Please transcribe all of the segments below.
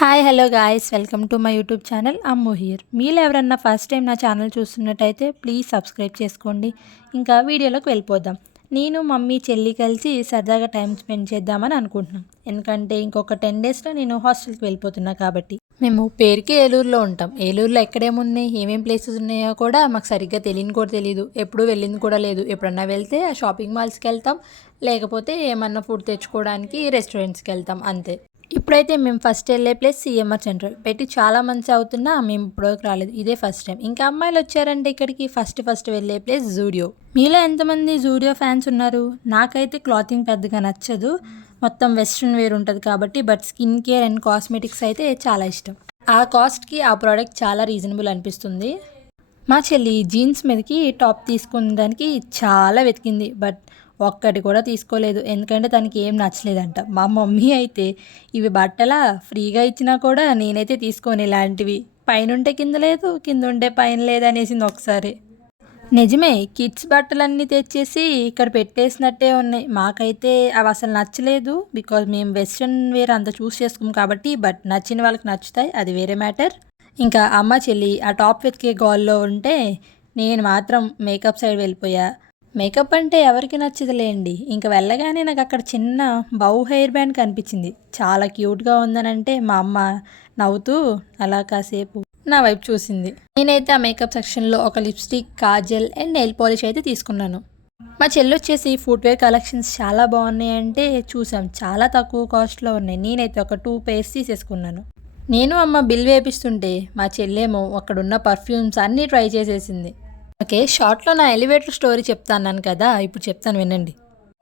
Hi hello guys welcome to my YouTube channel Ammu here. మీరు ఎవరన్నా first time నా channel చూస్తున్నట్టయితే please subscribe చేసుకోండి. ఇంకా వీడియోలోకి వెళ్ళిపోదాం. నేను మమ్మీ చెల్లి కలిసి సరదాగా టైం స్పెండ్ చేద్దామని అనుకుంటున్నాం. ఎందుకంటే ఇంకొక 10 డేస్లో నేను హాస్టల్కి వెళ్ళిపోతున్నా కాబట్టి. మేము పేరుకి ఏలూరులో ఉంటాం. ఏలూరులో ఎక్కడేమున్నాయి, ఏమేం ప్లేసెస్ ఉన్నాయో కూడా మాకు సరిగ్గా తెలియని కూడా తెలియదు. ఎప్పుడూ వెళ్ళింది కూడా లేదు. ఎప్పుడన్నా వెళ్తే ఆ షాపింగ్ మాల్స్కి వెళ్తాం, లేకపోతే ఏమన్నా ఫుడ్ తెచ్చుకోవడానికి రెస్టారెంట్స్కి వెళ్తాం అంతే. ఇప్పుడైతే మేము ఫస్ట్ వెళ్ళే ప్లేస్ సిఎంఆర్ సెంటర్ పెట్టి చాలా మంత్స్ అవుతున్నా మేము ఇప్పటివరకు రాలేదు. ఇదే ఫస్ట్ టైం. ఇంకా అమ్మాయిలు వచ్చారంటే ఇక్కడికి ఫస్ట్ వెళ్ళే ప్లేస్ జూడియో. మీలో ఎంతమంది జూడియో ఫ్యాన్స్ ఉన్నారు? నాకైతే క్లాతింగ్ పెద్దగా నచ్చదు, మొత్తం వెస్ట్రన్ వేర్ ఉంటుంది కాబట్టి. But skin care and cosmetics అయితే చాలా ఇష్టం. ఆ కాస్ట్కి ఆ ప్రోడక్ట్ చాలా రీజనబుల్ అనిపిస్తుంది. మా చెల్లి జీన్స్ మీదకి టాప్ తీసుకున్న దానికి చాలా వెతికింది, బట్ ఒక్కటి కూడా తీసుకోలేదు. ఎందుకంటే తనకి ఏం నచ్చలేదంట. మా మమ్మీ అయితే ఇవి బట్టలా ఫ్రీగా ఇచ్చినా కూడా నేనైతే తీసుకోను ఇలాంటివి. పైనుంటే కింద లేదు, కింద ఉంటే పైన లేదనేసింది ఒకసారి. నిజమే, కిడ్స్ బట్టలన్నీ తెచ్చేసి ఇక్కడ పెట్టేసినట్టే ఉన్నాయి. మాకైతే అవి అసలు నచ్చలేదు. బికాజ్ మేము వెస్ట్రన్ వేర్ అంత చూస్ చేసుకోము కాబట్టి. బట్ నచ్చిన వాళ్ళకి నచ్చుతాయి, అది వేరే మ్యాటర్. ఇంకా అమ్మ చెల్లి ఆ టాప్ వెతికే గోల్లో ఉంటే నేను మాత్రం మేకప్ సైడ్ వెళ్ళిపోయా. మేకప్ అంటే ఎవరికి నచ్చదులేండి. ఇంక వెళ్ళగానే నాకు అక్కడ చిన్న బౌ హెయిర్ బ్యాండ్ కనిపించింది. చాలా క్యూట్గా ఉందనంటే మా అమ్మ నవ్వుతూ అలా కాసేపు నా వైపు చూసింది. నేనైతే ఆ మేకప్ సెక్షన్లో ఒక lipstick, Kajal and nail polish అయితే తీసుకున్నాను. మా చెల్లి వచ్చేసి ఫుట్వేర్ కలెక్షన్స్ చాలా బాగున్నాయి అంటే చూసాం. చాలా తక్కువ కాస్ట్లో ఉన్నాయి. నేనైతే ఒక 2 pairs తీసేసుకున్నాను. నేను అమ్మ బిల్ వేపిస్తుంటే మా చెల్లేమో అక్కడున్న పర్ఫ్యూమ్స్ అన్నీ ట్రై చేసేసింది. ఓకే, షార్ట్లో నా ఎలివేటర్ స్టోరీ చెప్తాను కదా, ఇప్పుడు చెప్తాను వినండి.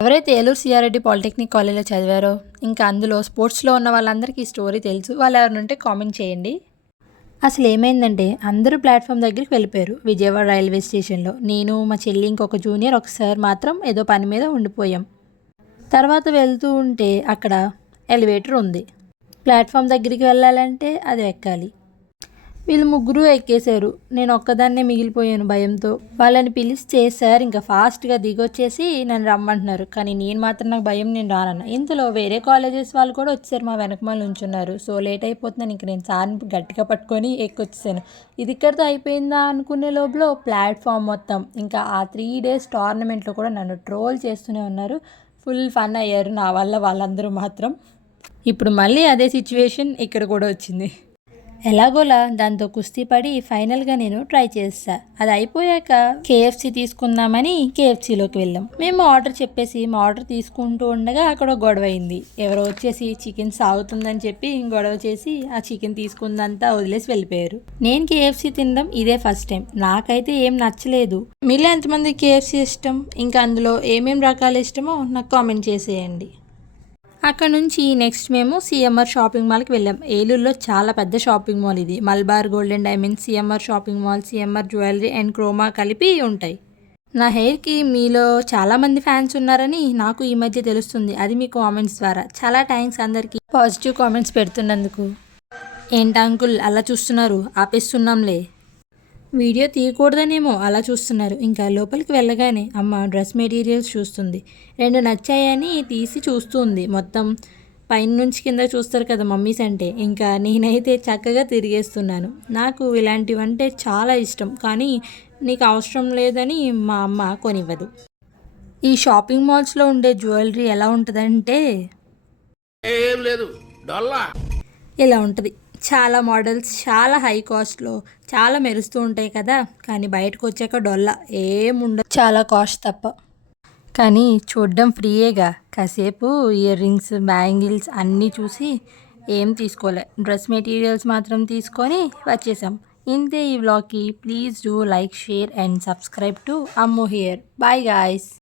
ఎవరైతే ఏలూరు సిఆర్రెడ్డి పాలిటెక్నిక్ కాలేజ్లో చదివారో, ఇంకా అందులో స్పోర్ట్స్లో ఉన్న వాళ్ళందరికీ ఈ స్టోరీ తెలుసు. వాళ్ళు ఎవరైనా ఉంటే కామెంట్ చేయండి. అసలు ఏమైందంటే అందరూ ప్లాట్ఫామ్ దగ్గరికి వెళ్ళిపోయారు విజయవాడ రైల్వే స్టేషన్లో. నేను, మా చెల్లి, ఇంకొక జూనియర్, ఒకసారి మాత్రం ఏదో పని మీద ఉండిపోయాం. తర్వాత వెళ్తూ ఉంటే అక్కడ ఎలివేటర్ ఉంది. ప్లాట్ఫామ్ దగ్గరికి వెళ్ళాలంటే అది ఎక్కాలి. వీళ్ళు ముగ్గురు ఎక్కేశారు. నేను ఒక్కదాన్నే మిగిలిపోయాను భయంతో. వాళ్ళని పిలిస్తే సార్ ఇంకా ఫాస్ట్గా దిగొచ్చేసి నన్ను రమ్మంటున్నారు. కానీ నేను మాత్రం నాకు భయం, నేను రానన్నా. ఇంతలో వేరే కాలేజెస్ వాళ్ళు కూడా వచ్చారు, మా వెనకమాల నుంచున్నారు. సో లేట్ అయిపోతుందని ఇంక నేను సార్ని గట్టిగా పట్టుకొని ఎక్కొచ్చేసాను. ఇది ఇక్కడితో అయిపోయిందా అనుకునే లోపల ప్లాట్ఫామ్ మొత్తం ఇంకా ఆ 3 days టోర్నమెంట్లో కూడా నన్ను ట్రోల్ చేస్తూనే ఉన్నారు. ఫుల్ ఫన్ అయ్యారు నా వల్ల వాళ్ళందరూ మాత్రం. ఇప్పుడు మళ్ళీ అదే సిచ్యువేషన్ ఇక్కడ కూడా వచ్చింది. ఎలాగోలా దాంతో కుస్తీ పడి ఫైనల్గా నేను ట్రై చేస్తా. అది అయిపోయాక కేఎఫ్సి తీసుకుందామని కేఎఫ్సీలోకి వెళ్ళాం. మేము ఆర్డర్ చెప్పేసి మా ఆర్డర్ తీసుకుంటూ ఉండగా అక్కడ గొడవ అయింది. ఎవరో వచ్చేసి చికెన్ సాగుతుందని చెప్పి గొడవ చేసి ఆ చికెన్ తీసుకుందంతా వదిలేసి వెళ్ళిపోయారు. నేను కేఎఫ్సి తినడం ఇదే ఫస్ట్ టైం. నాకైతే ఏం నచ్చలేదు. మీలో ఎంతమంది కేఎఫ్సి ఇష్టం, ఇంకా అందులో ఏమేం రకాలు ఇష్టమో నాకు కామెంట్ చేసేయండి. అక్కడ నుంచి నెక్స్ట్ మేము సిఎంఆర్ షాపింగ్ మాల్కి వెళ్ళాం. ఏలూరులో చాలా పెద్ద షాపింగ్ మాల్ ఇది. Malabar gold and diamonds, CMR shopping mall, CMR jewellery and Croma కలిపి ఉంటాయి. నా హెయిర్కి మీలో చాలామంది ఫ్యాన్స్ ఉన్నారని నాకు ఈ మధ్య తెలుస్తుంది. అది మీ కామెంట్స్ ద్వారా. చాలా థ్యాంక్స్ అందరికీ పాజిటివ్ కామెంట్స్ పెడుతున్నందుకు. ఏంటి అంకుల్ అలా చూస్తున్నారు, ఆపేస్తున్నాంలే. వీడియో తీయకూడదనేమో అలా చూస్తున్నారు. ఇంకా లోపలికి వెళ్ళగానే అమ్మ డ్రెస్ మెటీరియల్స్ చూస్తుంది. 2 నచ్చాయని తీసి చూస్తుంది. మొత్తం పైన నుంచి కింద చూస్తారు కదా మమ్మీస్ అంటే. ఇంకా నేనైతే చక్కగా తిరిగేస్తున్నాను. నాకు ఇలాంటివంటే చాలా ఇష్టం, కానీ నీకు అవసరం లేదని మా అమ్మ కొనివ్వదు. ఈ షాపింగ్ మాల్స్లో ఉండే జ్యువెలరీ ఎలా ఉంటుందంటే ఏం లేదు, ఇలా ఉంటుంది. చాలా మోడల్స్, చాలా హై కాస్ట్లో, చాలా మెరుస్తూ ఉంటాయి కదా. కానీ బయటకు వచ్చాక డొల్ల ఏముండదు, చాలా కాస్ట్ తప్ప. కానీ చూడడం ఫ్రీయేగా. కాసేపు ఇయర్ రింగ్స్, బ్యాంగిల్స్ అన్నీ చూసి ఏం తీసుకోలే. డ్రెస్ మెటీరియల్స్ మాత్రం తీసుకొని వచ్చేసాం. ఇంతే ఈ వ్లాగ్కి. Please do like, share and subscribe to Ammu here. Bye guys.